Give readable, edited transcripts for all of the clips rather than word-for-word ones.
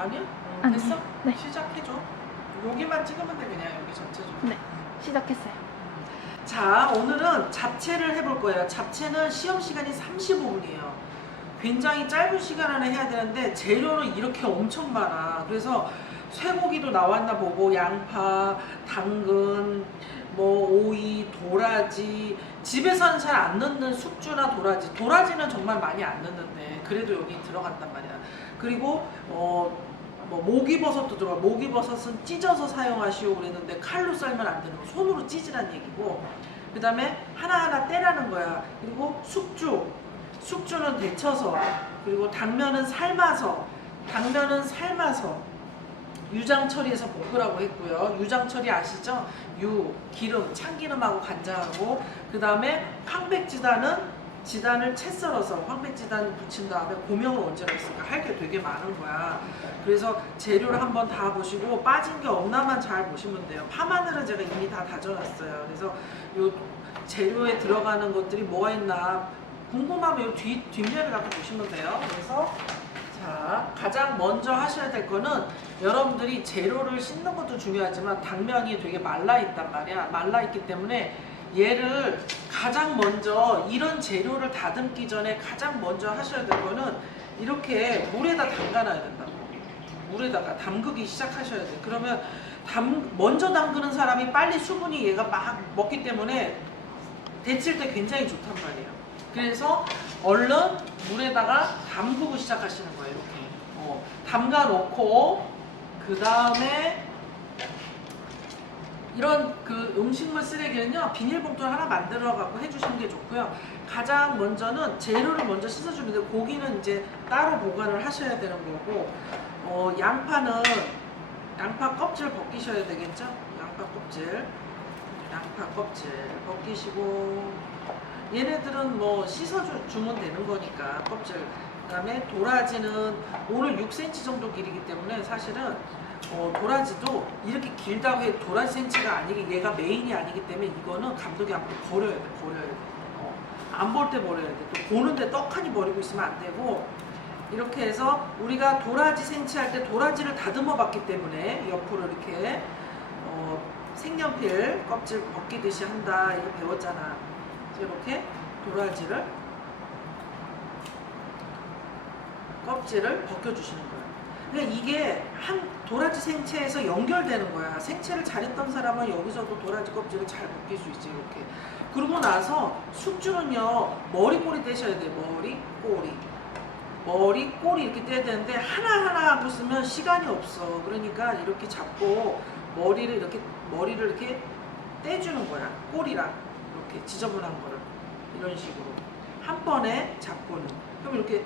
아니야? 아니요. 됐어? 네. 시작해줘. 여기만 찍으면 돼 그냥 여기 전체적으로. 네, 시작했어요. 자, 오늘은 잡채를 해볼 거예요. 잡채는 시험 시간이 35분이에요. 굉장히 짧은 시간 안에 해야 되는데 재료는 이렇게 엄청 많아. 그래서 쇠고기도 나왔나 보고 양파, 당근, 뭐 오이, 도라지, 집에서는 잘 안 넣는 숙주나 도라지는 정말 많이 안 넣는데 그래도 여기 들어간단 말이야. 그리고 뭐 목이버섯도 들어가. 목이버섯은 찢어서 사용하시오 그랬는데 칼로 썰면 안 되는 거, 손으로 찢으란 얘기고, 그 다음에 하나하나 떼라는 거야. 그리고 숙주는 데쳐서, 그리고 당면은 삶아서 유장 처리해서 볶으라고 했고요. 유장 처리 아시죠? 기름, 참기름하고 간장하고, 그 다음에 지단을 채 썰어서 황백지단 붙인 다음에 고명을 얹으라 했으니까 할 게 되게 많은 거야. 그래서 재료를 한번 다 보시고 빠진 게 없나만 잘 보시면 돼요. 파마늘은 제가 이미 다 다져놨어요. 그래서 요 재료에 들어가는 것들이 뭐가 있나 궁금하면 요 뒷면을 갖고 보시면 돼요. 그래서 자, 가장 먼저 하셔야 될 거는 여러분들이 재료를 씻는 것도 중요하지만 당면이 되게 말라있단 말이야. 말라있기 때문에 얘를 가장 먼저, 이런 재료를 다듬기 전에 가장 먼저 하셔야 될 거는 이렇게 물에다 담가놔야 된다고. 물에다가 담그기 시작하셔야 돼. 그러면 먼저 담그는 사람이 빨리 수분이 얘가 막 먹기 때문에 데칠 때 굉장히 좋단 말이에요. 그래서 얼른 물에다가 담그고 시작하시는 거예요. 이렇게 담가 놓고, 그 다음에 이런 그 음식물 쓰레기는요, 비닐봉투 하나 만들어 갖고 해주시는 게 좋고요. 가장 먼저는 재료를 먼저 씻어주면 돼요. 고기는 이제 따로 보관을 하셔야 되는 거고, 양파 껍질 벗기셔야 되겠죠? 양파 껍질 벗기시고, 얘네들은 뭐 씻어주면 되는 거니까 껍질. 그 다음에 도라지는 오늘 6cm 정도 길이기 때문에 사실은 도라지도 이렇게 길다고 해 도라지 센치가 아니게, 얘가 메인이 아니기 때문에 이거는 감독이 안 보고 버려야 돼. 안 볼 때 버려야 돼. 또 보는데 떡하니 버리고 있으면 안 되고, 이렇게 해서 우리가 도라지 생채할 때 도라지를 다듬어 봤기 때문에 옆으로 이렇게 색연필 껍질 벗기듯이 한다 이거 배웠잖아. 이렇게 도라지를 껍질을 벗겨주시는 거예요. 그러니까 이게 한 도라지 생채에서 연결되는 거야. 생채를 잘했던 사람은 여기서도 도라지 껍질을 잘 벗길 수 있지. 이렇게. 그러고 나서 숙주는요, 머리 꼬리 떼셔야 돼. 머리 꼬리 이렇게 떼야 되는데 하나하나 하고 쓰면 시간이 없어. 그러니까 이렇게 잡고 머리를 이렇게 떼주는 거야. 꼬리랑 이렇게 지저분한 거를 이런 식으로 한 번에 잡고는, 그럼 이렇게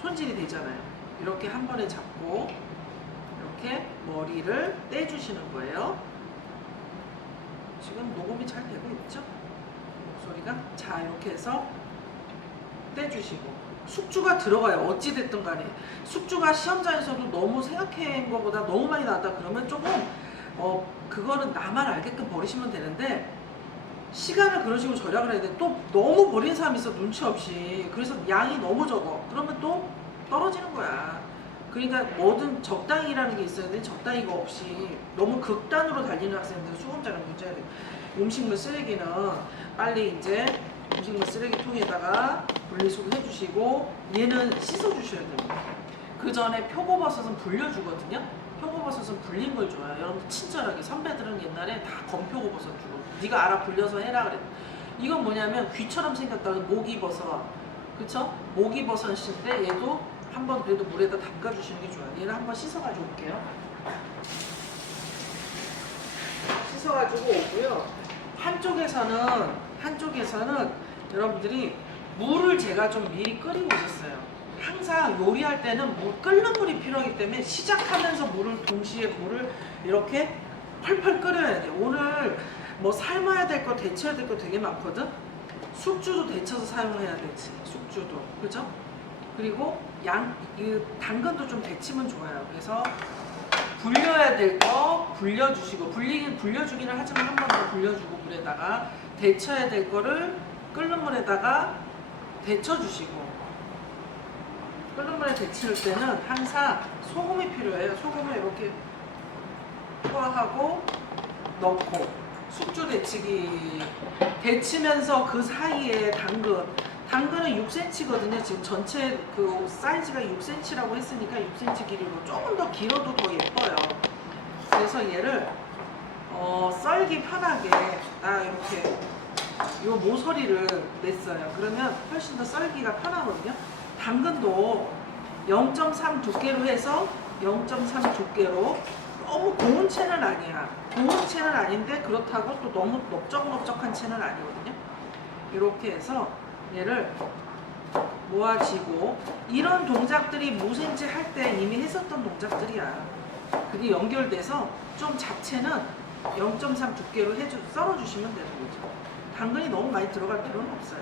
손질이 되잖아요. 이렇게 한 번에 잡고 이렇게 머리를 떼주시는 거예요. 지금 녹음이 잘 되고 있죠? 목소리가. 자, 이렇게 해서 떼주시고, 숙주가 들어가요. 어찌됐든 간에 숙주가 시험장에서도 너무 생각한 것보다 너무 많이 나왔다 그러면 조금 그거는 나만 알게끔 버리시면 되는데, 시간을 그런 식으로 절약을 해야 돼. 또 너무 버리는 사람이 있어, 눈치 없이. 그래서 양이 너무 적어. 그러면 또 떨어지는 거야. 그러니까 뭐든 적당히라는 게 있어야 돼. 적당히가 없이 너무 극단으로 달리는 학생들은 수험자는 문제가 돼. 음식물 쓰레기는 빨리 이제 음식물 쓰레기통에다가 분리수거 해주시고, 얘는 씻어주셔야 됩니다. 그 전에 표고버섯은 불려주거든요. 표고버섯은 불린 걸 좋아해요. 여러분들 친절하게, 선배들은 옛날에 다 건표고버섯 주고 네가 알아 불려서 해라 그랬. 이건 뭐냐면 귀처럼 생겼다는 목이버섯, 그쵸? 목이버섯일 때 얘도 한번 그래도 물에다 담가주시는 게 좋아요. 얘를 한번 씻어가지고 올게요. 씻어가지고 오고요. 한쪽에서는 여러분들이 물을 제가 좀 미리 끓이고 있었어요. 항상 요리할 때는 끓는 물이 필요하기 때문에 시작하면서 동시에 물을 이렇게 펄펄 끓여야 돼. 오늘 뭐 삶아야 될 거, 데쳐야 될 거 되게 많거든. 숙주도 데쳐서 사용해야 되지. 숙주도, 그죠? 그리고 당근도 좀 데치면 좋아요. 그래서 불려야 될 거 불려주시고, 불려주기는 하지만 한 번 더 불려주고, 물에다가 데쳐야 될 거를 끓는 물에다가 데쳐주시고, 끓는 물에 데칠 때는 항상 소금이 필요해요. 소금을 이렇게 투하하고 넣고 숙주 데치면서 그 사이에 당근은 6cm거든요. 지금 전체 그 사이즈가 6cm라고 했으니까 6cm 길이로 조금 더 길어도 더 예뻐요. 그래서 얘를 썰기 편하게 이렇게 요 모서리를 냈어요. 그러면 훨씬 더 썰기가 편하거든요. 당근도 0.3 두께로 해서 0.3 두께로 너무 고운 채는 아니야. 고운 채는 아닌데 그렇다고 또 너무 넓적넓적한 채는 아니거든요. 이렇게 해서 얘를 모아지고 이런 동작들이 무생채 할 때 이미 했었던 동작들이야. 그게 연결돼서 좀 잡채는 0.3 두께로 썰어주시면 되는 거죠. 당근이 너무 많이 들어갈 필요는 없어요.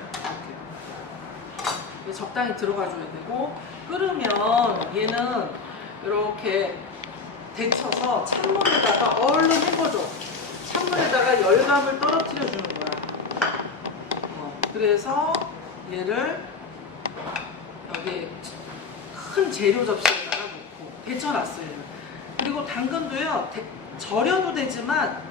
이렇게 적당히 들어가줘야 되고 끓으면 얘는 이렇게 데쳐서 찬물에다가 얼른 헹궈줘. 찬물에다가 열감을 떨어뜨려 주는 거야. 그래서 얘를 여기 큰 재료 접시에다가 놓고 데쳐놨어요. 얘를. 그리고 당근도요 절여도 되지만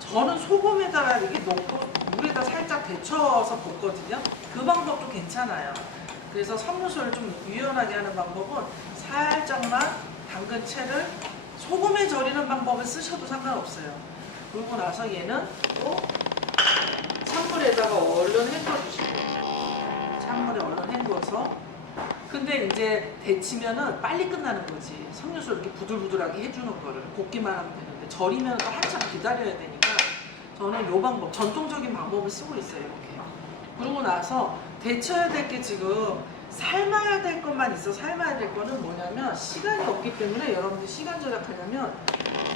저는 소금에다가 이렇게 넣고 물에다 살짝 데쳐서 볶거든요. 그 방법도 괜찮아요. 그래서 섬유소를 좀 유연하게 하는 방법은 살짝만 당근채를 소금에 절이는 방법을 쓰셔도 상관없어요. 그러고 나서 얘는 또 찬물에다가 얼른 헹궈주시고 찬물에 얼른 헹궈서 근데 이제 데치면은 빨리 끝나는 거지. 섬유소 이렇게 부들부들하게 해주는 거를 볶기만 하면 되는데 절이면 또 한참 기다려야 되니까 저는 요 방법, 전통적인 방법을 쓰고 있어요. 이렇게. 그러고 나서 데쳐야 될 게 지금 삶아야 될 것만 있어. 삶아야 될 거는 뭐냐면 시간이 없기 때문에 여러분들 시간 절약하려면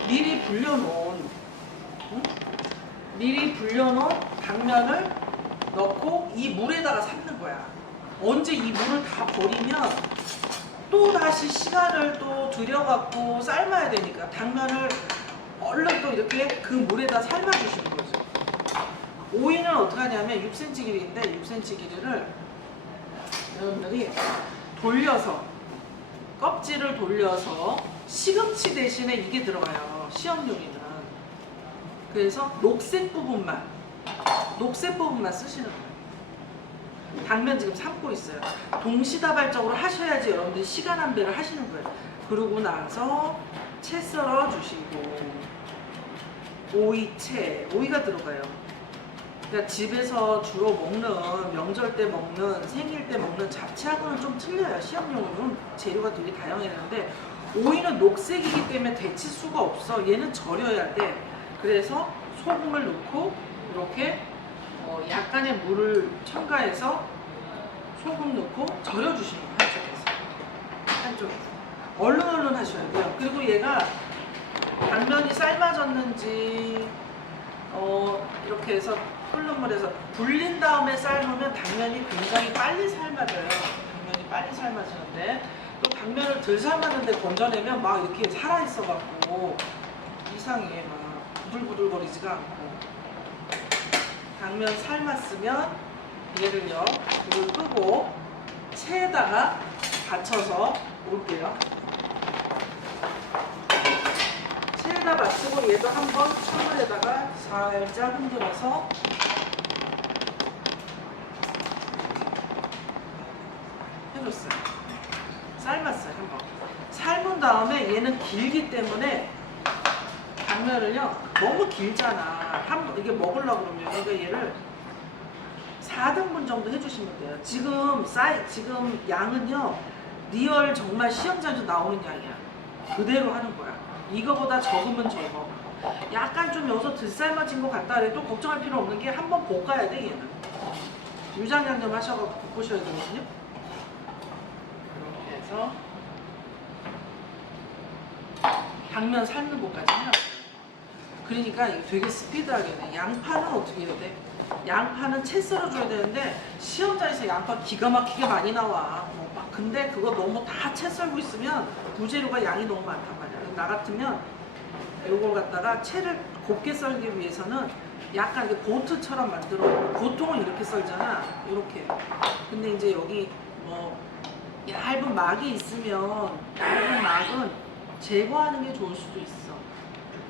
미리 불려놓은 당면을 넣고 이 물에다가 삶는 거야. 언제 이 물을 다 버리면 또 다시 시간을 또 들여갖고 삶아야 되니까 당면을 얼른 또 이렇게 그 물에다 삶아주시는 거죠. 오이는 어떻게 하냐면 6cm 길이인데 6cm 길이를 여러분들이 돌려서 껍질을 돌려서 시금치 대신에 이게 들어가요. 시험 요리는. 그래서 녹색 부분만 쓰시는 거예요. 당면 지금 삶고 있어요. 동시다발적으로 하셔야지 여러분들이 시간 안배를 하시는 거예요. 그러고 나서 채 썰어 주시고 오이가 들어가요. 그러니까 집에서 주로 먹는 명절 때 먹는 생일 때 먹는 잡채하고는 좀 틀려요. 시험용으로는 재료가 되게 다양했는데 오이는 녹색이기 때문에 데칠 수가 없어. 얘는 절여야 돼. 그래서 소금을 넣고 이렇게 약간의 물을 첨가해서 소금 넣고 절여주시는 거예요. 한쪽에서 얼른 하셔야 돼요. 그리고 얘가 당면이 삶아졌는지 이렇게 해서 끓는 물에서 불린 다음에 삶으면 당면이 굉장히 빨리 삶아져요. 당면이 빨리 삶아지는데 또 당면을 덜 삶았는데 건져내면 막 이렇게 살아있어갖고 이상해. 막 부들부들거리지가 않고 당면 삶았으면 얘를요 불을 끄고 체에다가 받쳐서 올게요. 체에다 받치고 얘도 한번 찬물에다가 살짝 흔들어서 해줬어요. 삶았어요. 한번 삶은 다음에 얘는 길기 때문에 당면을요 너무 길잖아. 이게 먹으려고 그러면 그러니까 얘를 4등분 정도 해주시면 돼요. 지금 양은요 리얼 정말 시험장에서 나오는 양이야. 그대로 하는 거야. 이거보다 적으면 적어. 약간 좀 여기서 덜 삶아진 것 같다 그래도 걱정할 필요 없는 게 한번 볶아야 돼. 얘는 유장양념 하셔서 볶으셔야 되거든요. 이렇게 해서 당면 삶는 것까지 해요. 그러니까 이게 되게 스피드하게 돼. 양파는 어떻게 해야 돼? 양파는 채 썰어줘야 되는데 시험장에서 양파 기가 막히게 많이 나와. 근데 그거 너무 다 채 썰고 있으면 부재료가 양이 너무 많단 말이야. 나 같으면 이걸 갖다가 채를 곱게 썰기 위해서는 약간 이렇게 보트처럼 만들어. 보통은 이렇게 썰잖아. 이렇게. 근데 이제 여기 얇은 막이 있으면 얇은 막은 제거하는 게 좋을 수도 있어.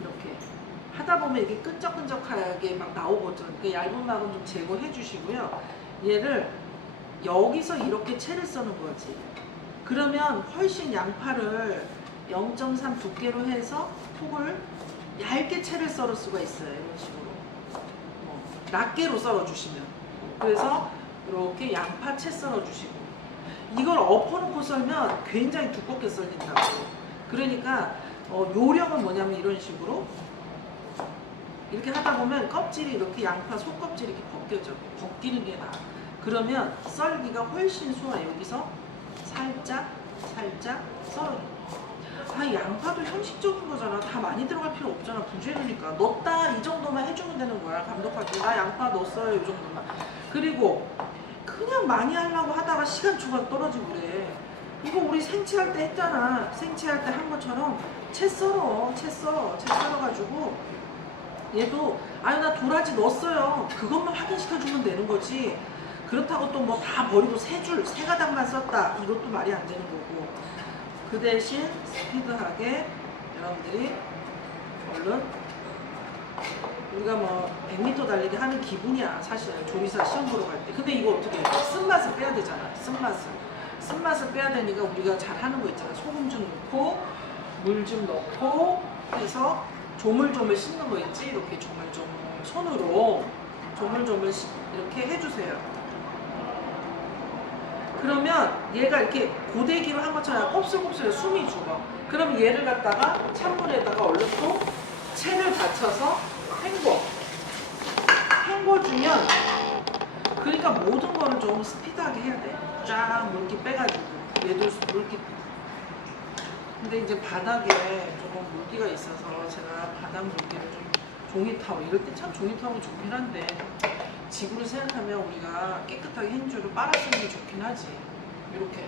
이렇게 하다 보면 이게 끈적끈적하게 막 나오거든. 그 얇은 막은 좀 제거해 주시고요. 얘를 여기서 이렇게 채를 써는 거지. 그러면 훨씬 양파를 0.3 두께로 해서 폭을 얇게 채를 썰을 수가 있어요. 이런 식으로 낱개로 썰어 주시면. 그래서 이렇게 양파 채 썰어 주시고, 이걸 엎어놓고 썰면 굉장히 두껍게 썰린다고. 그러니까 요령은 뭐냐면 이런 식으로 이렇게 하다 보면 껍질이 이렇게 양파 속껍질이 이렇게 벗겨져. 벗기는 게 나아. 그러면 썰기가 훨씬 수월해. 여기서 살짝 썰어줘. 양파도 형식적인 거잖아. 다 많이 들어갈 필요 없잖아. 부재료니까. 넣었다 이 정도만 해주면 되는 거야. 감독할게. 나 양파 넣었어요. 이 정도만. 그리고 그냥 많이 하려고 하다가 시간 초과 떨어지고 그래. 이거 우리 생채할 때 했잖아. 생채할 때 한 것처럼 채 썰어가지고 얘도 나 도라지 넣었어요. 그것만 확인시켜주면 되는 거지. 그렇다고 또 뭐 다 버리고 세 가닥만 썼다. 이것도 말이 안 되는 거고. 그 대신 스피드하게 여러분들이 얼른 우리가 뭐 100m 달리기 하는 기분이야. 사실 조리사 시험 보러 갈 때. 근데 이거 어떻게 해? 쓴맛을 빼야 되잖아. 쓴맛을 빼야 되니까 우리가 잘 하는 거 있잖아. 소금 좀 넣고 물 좀 넣고 해서 조물조물 씻는 거 있지? 이렇게 조물조물 손으로 조물조물 이렇게 해주세요. 그러면 얘가 이렇게 고데기로 한 것처럼 곱슬곱슬 숨이 죽어. 그럼 얘를 갖다가 찬물에다가 얼른 또 채를 받쳐서 헹궈주면, 그러니까 모든 거를 좀 스피드하게 해야 돼. 쫙 물기 빼가지고. 얘도 물기. 근데 이제 바닥에 조금 물기가 있어서 제가 바닥 물기를 좀 종이타올, 이럴 때 참 종이타올이 좋긴 한데 지구를 생각하면 우리가 깨끗하게 행주를 빨아 쓰는 게 좋긴 하지. 이렇게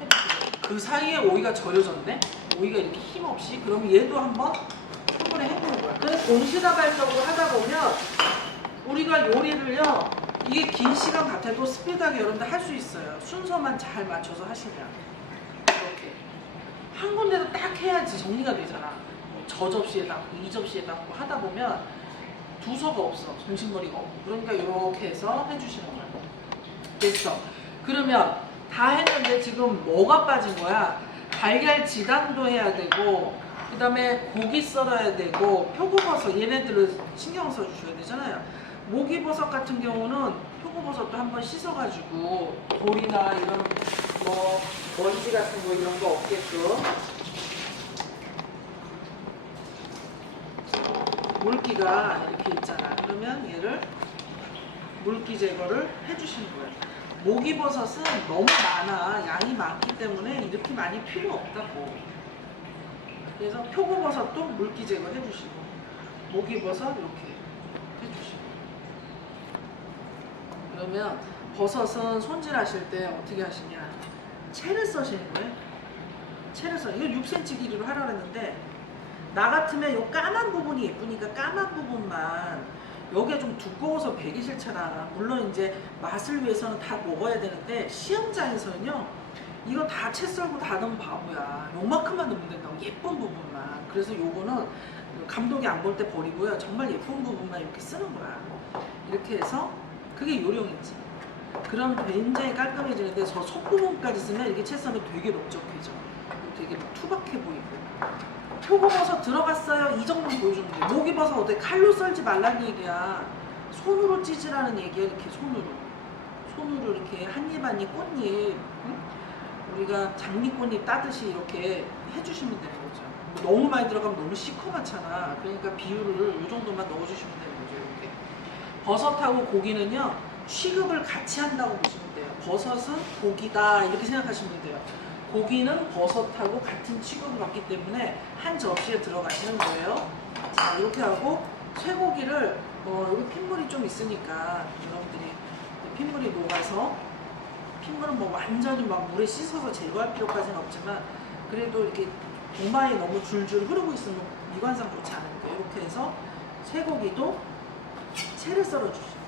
해주세요. 그 사이에 오이가 절여졌네? 오이가 이렇게 힘없이? 그럼 얘도 한번 손으로 헹구는 거야. 그래서 동시다발적으로 하다 보면 우리가 요리를요, 이게 긴 시간 같아도 스피드하게 여러분들 할 수 있어요. 순서만 잘 맞춰서 하시면. 이렇게 한 군데도 딱 해야지 정리가 되잖아. 저 접시에 담고 이 접시에 담고 하다 보면 두서가 없어. 정신머리가 없고. 그러니까 이렇게 해서 해주시는 거야. 됐어. 그러면 다 했는데 지금 뭐가 빠진 거야? 달걀 지단도 해야 되고, 그 다음에 고기 썰어야 되고, 표고버섯 얘네들을 신경 써주셔야 되잖아요. 목이버섯 같은 경우는 표고버섯도 한번 씻어가지고 돌이나 이런 뭐 먼지 같은 거 이런 거 없게끔 물기가 이렇게 있잖아. 그러면 얘를 물기 제거를 해주시는 거예요. 목이버섯은 너무 많아. 양이 많기 때문에 이렇게 많이 필요 없다고. 그래서 표고버섯도 물기 제거 해주시고, 목이버섯 이렇게 해주시고. 그러면 버섯은 손질하실 때 어떻게 하시냐? 채를 써시는 거예요. 채를 써. 이거 6cm 길이로 하라고 했는데, 나 같으면 요 까만 부분이 예쁘니까 까만 부분만, 여기가 좀 두꺼워서 배기 싫잖아. 물론 이제 맛을 위해서는 다 먹어야 되는데 시험장에서는요, 이거 다 채 썰고 다 넣으면 바보야. 요만큼만 넣으면 된다고. 예쁜 부분만. 그래서 요거는 감독이 안 볼 때 버리고요, 정말 예쁜 부분만 이렇게 쓰는 거야. 이렇게 해서 그게 요령이지. 그럼 굉장히 깔끔해지는데 저 속부분까지 쓰면 이렇게 채 썰면 되게 넓적해져. 되게 투박해 보이고. 표고버섯 들어갔어요. 이 정도는 보여주면 돼. 목이버섯 어때? 칼로 썰지 말라는 얘기야. 손으로 찌질하는 얘기야. 이렇게 손으로 이렇게 한입 한입 꽃잎, 응? 우리가 장미꽃잎 따듯이 이렇게 해주시면 되는 거죠. 너무 많이 들어가면 너무 시커멓잖아. 그러니까 비율을 이 정도만 넣어주시면 되는 거죠. 이렇게. 버섯하고 고기는요, 취급을 같이 한다고 보시면 돼요. 버섯은 고기다 이렇게 생각하시면 돼요. 고기는 버섯하고 같은 취급을 받기 때문에 한 접시에 들어가시는 거예요. 자, 이렇게 하고 쇠고기를 여기 핏물이 좀 있으니까 여러분들이 핏물이 녹아서, 핏물은 뭐 완전히 막 물에 씻어서 제거할 필요까지는 없지만 그래도 이렇게 도마에 너무 줄줄 흐르고 있으면 미관상 좋지 않으니까 이렇게 해서 쇠고기도 채를 썰어 주시고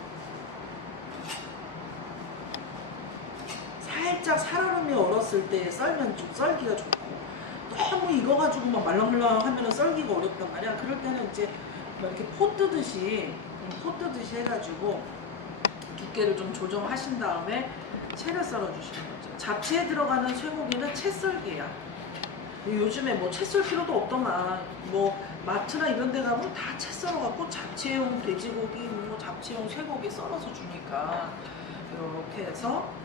살짝 살얼음이 얼었을 때 썰면 좀 썰기가 좋고, 너무 익어가지고 막 말랑말랑 하면 썰기가 어렵단 말이야. 그럴 때는 이제 막 이렇게 포 뜨듯이 해가지고 두께를 좀 조정하신 다음에 채를 썰어 주시는 거죠. 잡채에 들어가는 쇠고기는 채 썰기야. 요즘에 뭐 채 썰 필요도 없더만, 뭐 마트나 이런 데 가면 다 채 썰어갖고 잡채용 돼지고기, 뭐 잡채용 쇠고기 썰어서 주니까 이렇게 해서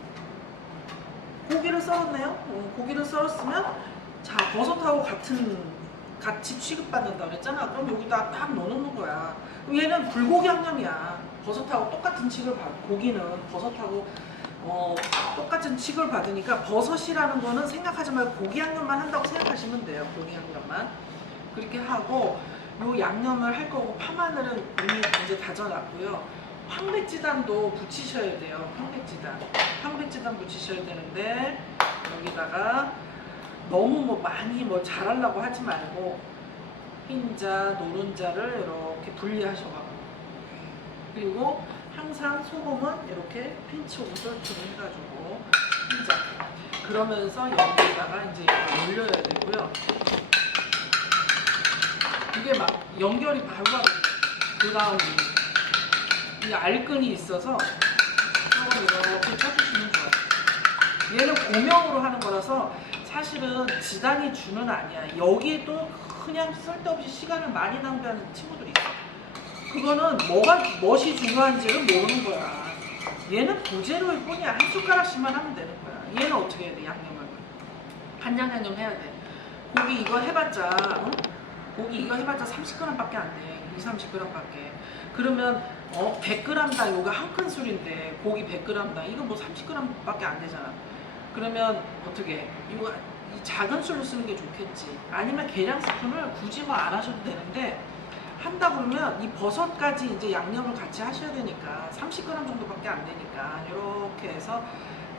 고기를 썰었네요. 고기를 썰었으면, 자, 버섯하고 같이 취급받는다 그랬잖아. 그럼 여기다 딱 넣어놓는 거야. 얘는 불고기 양념이야. 버섯하고 똑같은 취급을 고기는 버섯하고 똑같은 취급을 받으니까, 버섯이라는 거는 생각하지 말고 고기 양념만 한다고 생각하시면 돼요. 고기 양념만. 그렇게 하고, 요 양념을 할 거고, 파마늘은 이미 이제 다져놨고요. 황백지단도 붙이셔야 돼요. 황백지단 붙이셔야 되는데, 여기다가 너무 뭐 많이 뭐 잘하려고 하지 말고 흰자, 노른자를 이렇게 분리하셔가지고, 그리고 항상 소금은 이렇게 핀치오브 솔트를 해가지고 흰자, 그러면서 여기다가 이제 올려야 되고요. 이게 막 연결이 바로바로. 그 다음 이 알끈이 있어서 조금 이렇게 쳐주시면 좋아요. 얘는 고명으로 하는 거라서 사실은 지단이 주는 아니야. 여기에도 그냥 쓸데없이 시간을 많이 낭비하는 친구들이 있어. 그거는 무엇이 중요한지를 모르는 거야. 얘는 부재료일 뿐이야. 한 숟가락씩만 하면 되는 거야. 얘는 어떻게 해야 돼? 양념을 간장 양념 해야 돼. 고기 이거 해봤자 30g밖에 안 돼. 30g밖에. 그러면 100g당 요거 한 큰술인데 고기 100g당 이거 뭐 30g밖에 안 되잖아. 그러면 어떻게 해? 이거 이 작은 술로 쓰는 게 좋겠지. 아니면 계량 스푼을 굳이 뭐 안 하셔도 되는데, 한다 그러면 이 버섯까지 이제 양념을 같이 하셔야 되니까 30g 정도밖에 안 되니까 이렇게 해서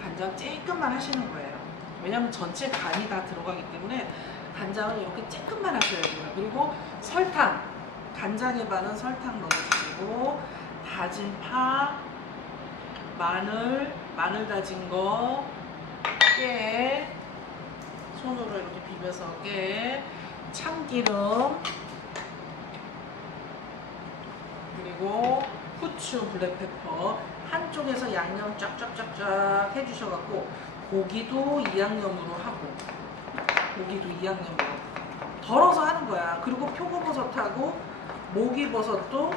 간장 조금만 하시는 거예요. 왜냐면 전체 간이 다 들어가기 때문에 간장을 이렇게 조금만 하셔야 돼요. 그리고 설탕, 간장에 반은 설탕 넣어주시고, 다진 파, 마늘 다진 거, 깨, 손으로 이렇게 비벼서 깨, 참기름, 그리고 후추, 블랙페퍼, 한쪽에서 양념 쫙쫙쫙쫙 해주셔갖고, 고기도 이 양념으로 하고, 덜어서 하는 거야. 그리고 표고버섯하고 모기버섯도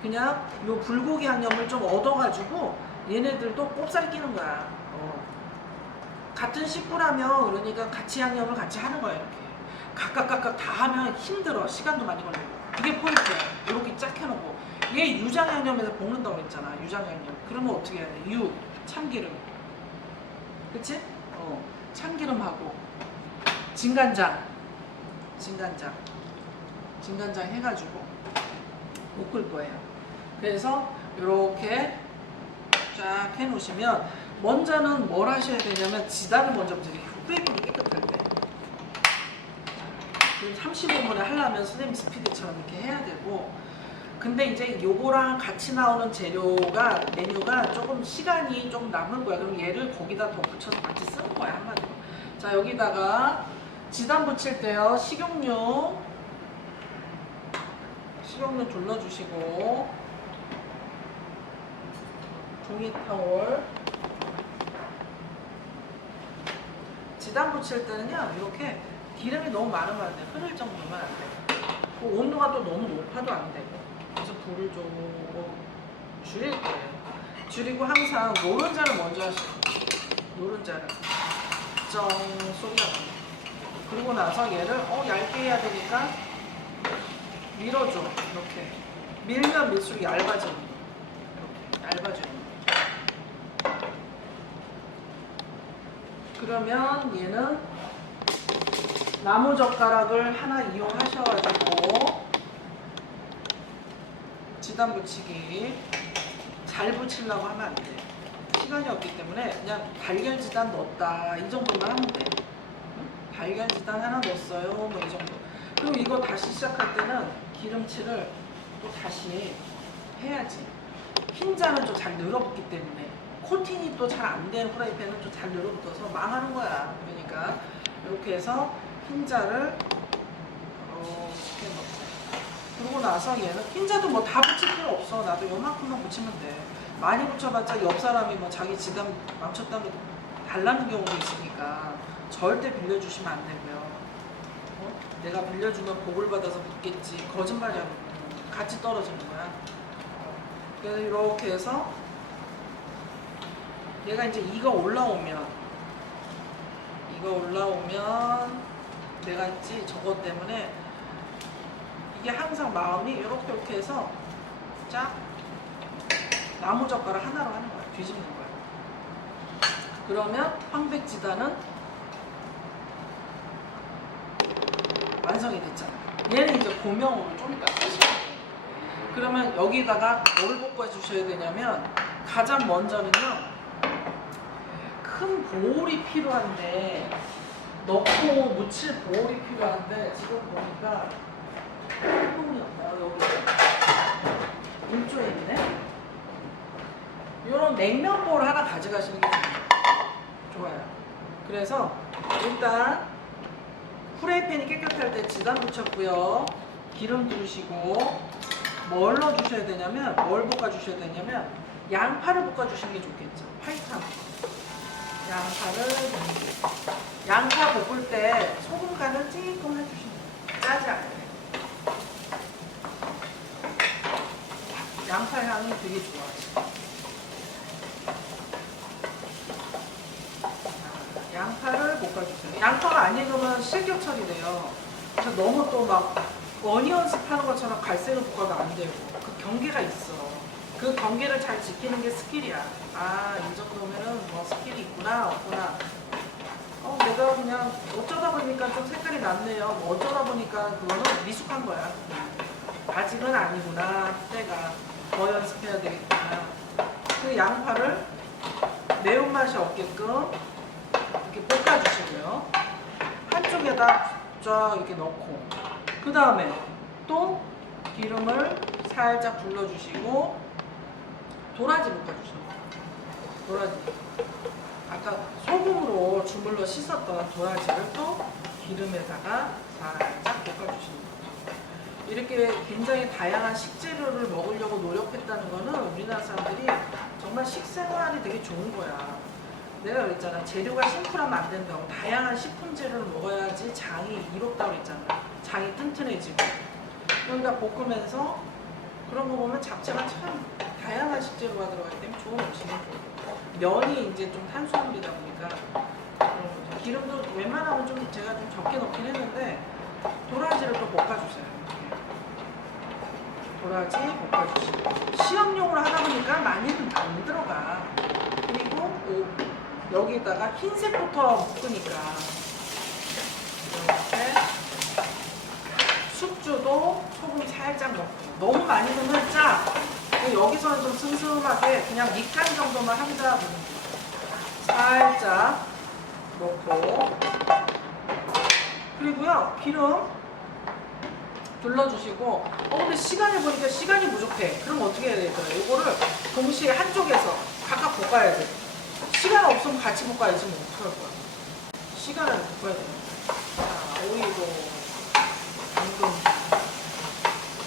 그냥 요 불고기 양념을 좀 얻어가지고 얘네들도 꼽살 끼는 거야. 같은 식구라면 그러니까 같이 양념을 같이 하는 거야. 이렇게 각각 다 하면 힘들어. 시간도 많이 걸리고. 그게 포인트야. 이렇게 쫙 해놓고, 얘 유장 양념에서 볶는다고 그랬잖아. 유장 양념. 그러면 어떻게 해야 돼? 참기름, 그치? 참기름하고 진간장 해가지고 볶을 거예요. 그래서 이렇게 쫙 해놓으시면, 먼저는 뭘 하셔야 되냐면 지단을 먼저 드리고, 후레이크를 깨끗할 때 35분에 하려면 스냅 스피드처럼 이렇게 해야 되고, 근데 이제 요거랑 같이 나오는 메뉴가 조금 시간이 좀 남은 거야. 그럼 얘를 거기다 더 붙여서 같이 쓰는 거야, 한마디로. 자, 여기다가 지단 붙일 때요, 식용유 둘러주시고, 종이타올. 지단 붙일 때는요, 이렇게 기름이 너무 많으면 안 돼. 흐를 정도면 안 돼. 그 온도가 또 너무 높아도 안 되고. 그래서 불을 좀 줄일 거예요. 줄이고 항상 노른자를 먼저 하시고, 노른자를 쩡 소리가 나요. 그리고 나서 얘를 얇게 해야 되니까 밀어줘. 이렇게 밀면 밀수록 얇아지는 거. 이렇게 얇아지는 거. 그러면 얘는 나무젓가락을 하나 이용하셔가지고 지단 붙이기 잘 붙이려고 하면 안 돼. 시간이 없기 때문에 그냥 달걀 지단 넣었다 이 정도만 하면 돼. 달걀 지단 하나 넣었어요, 뭐 이 정도. 그리고 이거 다시 시작할 때는 기름칠을 또 다시 해야지. 흰자는 좀 잘 늘어붙기 때문에 코팅이 또 잘 안 된 프라이팬은 또 잘 늘어붙어서 망하는 거야. 그러니까 이렇게 해서 흰자를 이렇게 넣고, 그러고 나서 얘는 흰자도 뭐 다 붙일 필요 없어. 나도 요만큼만 붙이면 돼. 많이 붙여봤자 옆 사람이 뭐 자기 지갑 망쳤다면 달라는 경우도 있으니까 절대 빌려주시면 안 되고요. 내가 빌려주면 복을 받아서 붙겠지. 거짓말이야. 같이 떨어지는 거야. 그래서 이렇게 해서 얘가 이제 이거 올라오면 내가 있지 저것 때문에 이게 항상 마음이 이렇게 해서 쫙 나무젓가락 하나로 하는 거야. 뒤집는 거야. 그러면 황백지단은 완성이 됐잖아. 얘는 이제 고명으로 좀 이따 쓰시면 돼요. 그러면 여기다가 뭘 볶아 주셔야 되냐면, 가장 먼저는요, 큰 보울이 필요한데, 넣고 묻힐 보울이 필요한데, 지금 보니까 큰 보울이 없나요? 여기 일조에 있네. 이런 냉면 보울 하나 가져가시는 게 좋아요. 그래서 일단 프라이팬이 깨끗할 때 지단 붙였고요. 기름 두르시고, 뭘 넣어주셔야 되냐면, 뭘 볶아주셔야 되냐면, 양파를 볶아주시는 게 좋겠죠. 파이탄. 양파 볶을 때 소금 간을 조금 해주시면 돼요. 짜지 않게. 양파 향이 되게 좋아요. 양파를 볶아주세요. 양파가 안 익으면 실격처리돼요. 너무 또 막 어니언스 파는 것처럼 갈색을 볶아도 안 되고, 그 경계가 있어. 그 경계를 잘 지키는 게 스킬이야. 아, 이 정도면은 뭐 스킬이 있구나, 없구나. 내가 그냥 어쩌다 보니까 좀 색깔이 났네요. 뭐 어쩌다 보니까 그거는 미숙한 거야. 아직은 아니구나. 때가 더 연습해야 되겠구나. 그 양파를 매운맛이 없게끔 이렇게 볶아주시고요. 한쪽에다 쫙 이렇게 넣고, 그 다음에 또 기름을 살짝 둘러주시고, 도라지 볶아주시면 돼요. 도라지. 아까 소금으로 주물러 씻었던 도라지를 또 기름에다가 살짝 볶아주시면 돼요. 이렇게 굉장히 다양한 식재료를 먹으려고 노력했다는 거는 우리나라 사람들이 정말 식생활이 되게 좋은 거야. 내가 그랬잖아. 재료가 심플하면 안 된다고. 다양한 식품 재료를 먹어야지 장이 이롭다고 그랬잖아. 장이 튼튼해지고. 여기다 볶으면서 그런 거 보면 잡채가 참 다양한 식재료가 들어가기 때문에 좋은 음식이고, 면이 이제 좀 탄수화물이다 보니까 기름도 웬만하면 좀 제가 좀 적게 넣긴 했는데, 도라지를 또 볶아주세요. 도라지 볶아주시고, 시험용으로 하다 보니까 많이는 안 들어가. 그리고 여기다가 흰색부터 볶으니까 이렇게 숙주도 소금 살짝 넣고, 너무 많이 넣으면 짜. 여기서는 좀 슴슴하게 그냥 밑간 정도만 한다 보면 살짝 넣고, 그리고요 기름 둘러주시고. 근데 시간을 보니까 시간이 부족해. 그럼 어떻게 해야 되겠어요? 이거를 동시에 한쪽에서 각각 볶아야 돼. 시간 없으면 같이 볶아야지 뭐 어떡할 거야. 시간을 볶아야 됩니다. 자, 오이도, 당근.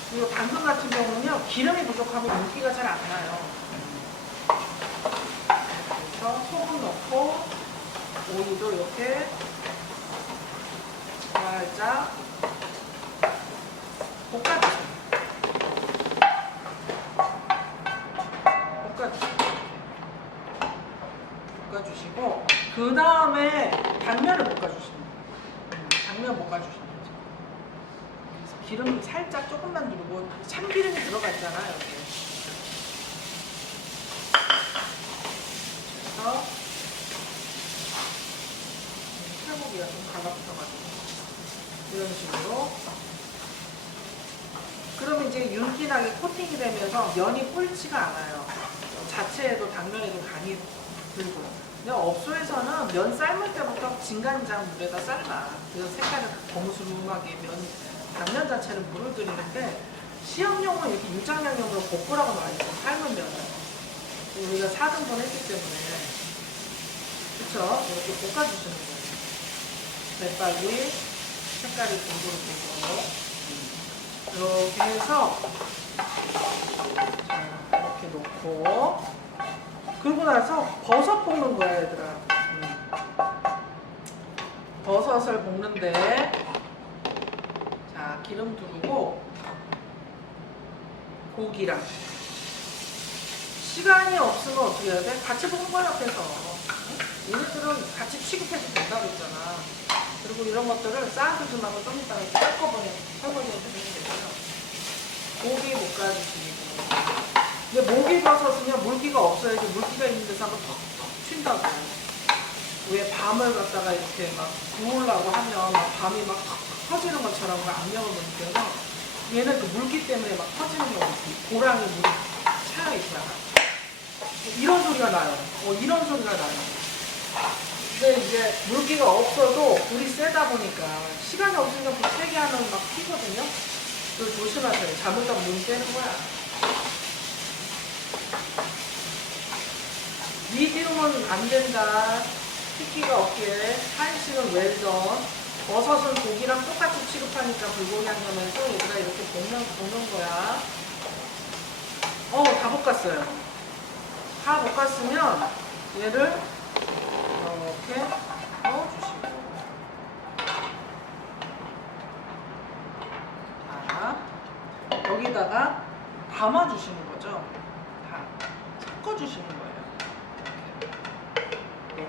그리고 당근 같은 경우는요, 기름이 부족하면 윤기가 잘 안 나요. 그래서 소금 넣고, 오이도 이렇게 살짝 볶아주세요. 볶아주시고, 그 다음에 당면을 볶아주시면 돼요. 당면 볶아주시면 돼요. 기름 살짝 조금만 누르고, 참기름이 들어갔잖아요. 이렇게. 그래서 칼고기가 좀 갈라붙어가지고 이런 식으로. 그러면 이제 윤기나게 코팅이 되면서 면이 뿔지가 않아요. 자체에도 당면에도 간이 들고요. 근데 업소에서는 면 삶을 때부터 진간장 물에다 삶아. 그래서 색깔을 거무스름하게 당면 자체를 물을 들이는데, 시험용은 이렇게 유장양념으로 볶으라고 나와있어요. 삶은 면을. 우리가 4등분 했기 때문에 그쵸? 이렇게 볶아주시는 거예요. 대빨리 색깔이 고루고루 이렇게 해서 자, 이렇게 놓고 그러고 나서 버섯 볶는 거야 얘들아. 버섯을 볶는데 자 기름 두르고 고기랑 시간이 없으면 어떻게 해야 돼? 같이 볶는 거야 옆에서. 얘네들은 같이 취급해도 된다고 했잖아. 그리고 이런 것들을 쌓아두지 말고 좀 이따가 한꺼번에 설거지 해주시면 되고요. 고기 볶아주시고 근데 목이버섯은요 물기가 없어야지 물기가 있는 데서 한번 턱턱 튄다고. 왜 밤을 갖다가 이렇게 막 구우려고 하면 막 밤이 막 턱턱 터지는 것처럼 악명을 먹으면서 얘는 그 물기 때문에 막 터지는 경우가 있어요. 고랑이 물이 차여 있잖아. 이런 소리가 나요. 이런 소리가 나요. 근데 이제 물기가 없어도 불이 세다 보니까 시간이 없으니까 불 세게 하면 막 튀거든요. 그걸 조심하세요. 잘못하면 눈 떼는 거야. 미디움은 안 된다. 튀기가 없게. 한식은 웰던. 버섯은 고기랑 똑같이 취급하니까 불고기 양념에서 얘들아 이렇게 볶는 거야. 다 볶았어요. 다 볶았으면 얘를 이렇게 넣어주시고 자 여기다가 담아주시는 거죠. 다 섞어주시는 거예요. 이렇게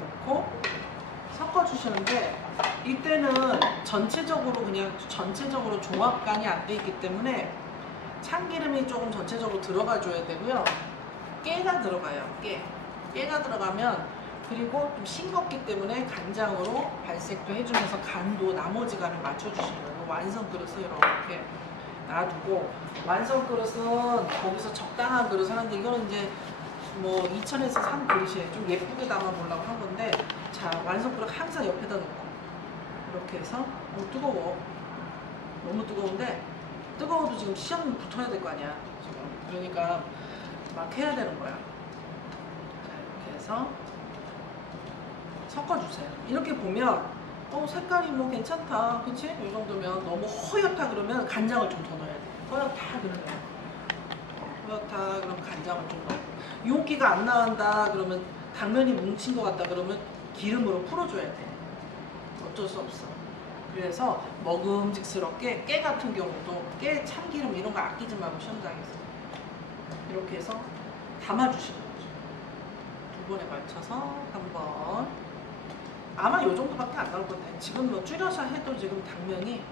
넣고 섞어주시는데 이때는 전체적으로 종합간이 안 돼 있기 때문에 참기름이 조금 전체적으로 들어가 줘야 되고요. 깨가 들어가요. 깨가 들어가면 그리고 좀 싱겁기 때문에 간장으로 발색도 해주면서 간도 나머지 간을 맞춰주시는 거예요. 완성 그릇을 이렇게 놔두고 완성 그릇은 거기서 적당한 그릇 하는데 이거는 이제 뭐 2,000에서 산 그릇이에요. 좀 예쁘게 담아보려고 한 건데 자 완성 그릇 항상 옆에다 놓고 이렇게 해서 뜨거워. 너무 뜨거운데 뜨거워도 지금 시험 붙어야 될 거 아니야 지금. 그러니까 막 해야 되는 거야. 자 이렇게 해서 섞어주세요. 이렇게 보면 색깔이 뭐 괜찮다 그치? 이 정도면 너무 허옇다 그러면 간장을 좀 더 넣어야 돼. 허옇다 그러면 간장을 좀 넣고 윤기가 안 나온다 그러면 당면이 뭉친 것 같다 그러면 기름으로 풀어줘야 돼. 어쩔 수 없어. 그래서 먹음직스럽게 깨 같은 경우도 깨 참기름 이런 거 아끼지 말고 시험장에서 이렇게 해서 담아주시는 거죠. 두 번에 걸쳐서 한번 아마 요 정도밖에 안 나올 건데 지금 뭐 줄여서 해도 지금 당면이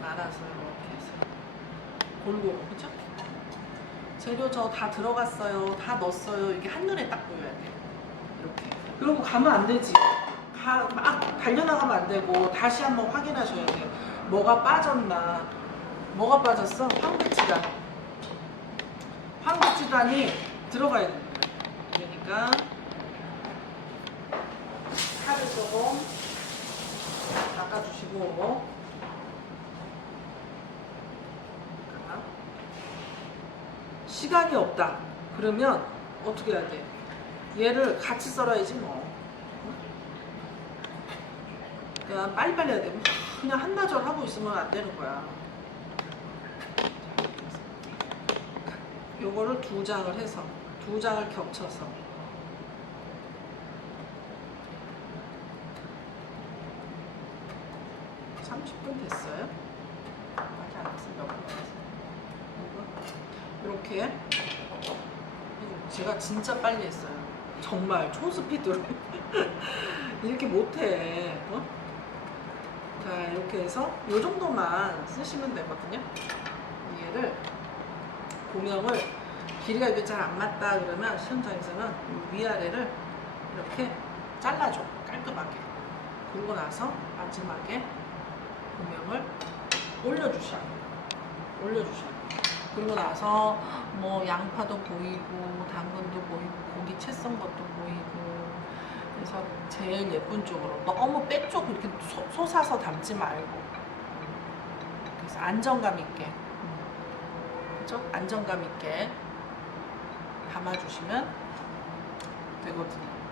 많아서 이렇게 해서 골고루 그죠? 재료 저 다 들어갔어요. 다 넣었어요. 이게 한눈에 딱 보여야 돼요. 이렇게. 그러고 가면 안 되지. 막 달려나가면 안 되고 다시 한번 확인하셔야 돼요. 뭐가 빠졌나. 뭐가 빠졌어? 황배지단. 황배지단이 들어가야 됩니다. 그러니까 파를 조금 닦아주시고 시간이 없다. 그러면 어떻게 해야 돼? 얘를 같이 썰어야지 뭐. 그냥 빨리빨리 해야 돼. 그냥 한나절 하고 있으면 안 되는 거야. 요거를 2장을 해서 2장을 겹쳐서 (30분) 됐어요? 아직 안 됐어요. 몇 분 됐어요? 이렇게 제가 진짜 빨리 했어요. 정말 초스피드로 이렇게 못해. 자 이렇게 해서 이 정도만 쓰시면 되거든요. 얘를 공명을 길이가 이게 잘 안 맞다 그러면 시험장에서는 위아래를 이렇게 잘라줘 깔끔하게. 그러고 나서 마지막에 공명을 올려주셔요. 그리고 나서 뭐 양파도 보이고 당근도 보이고 고기 채 썬 것도 보이고 그래서 제일 예쁜 쪽으로 너무 빼쪽 이렇게 솟아서 담지 말고 그래서 안정감 있게 그죠? 안정감 있게 감아주시면 되거든요.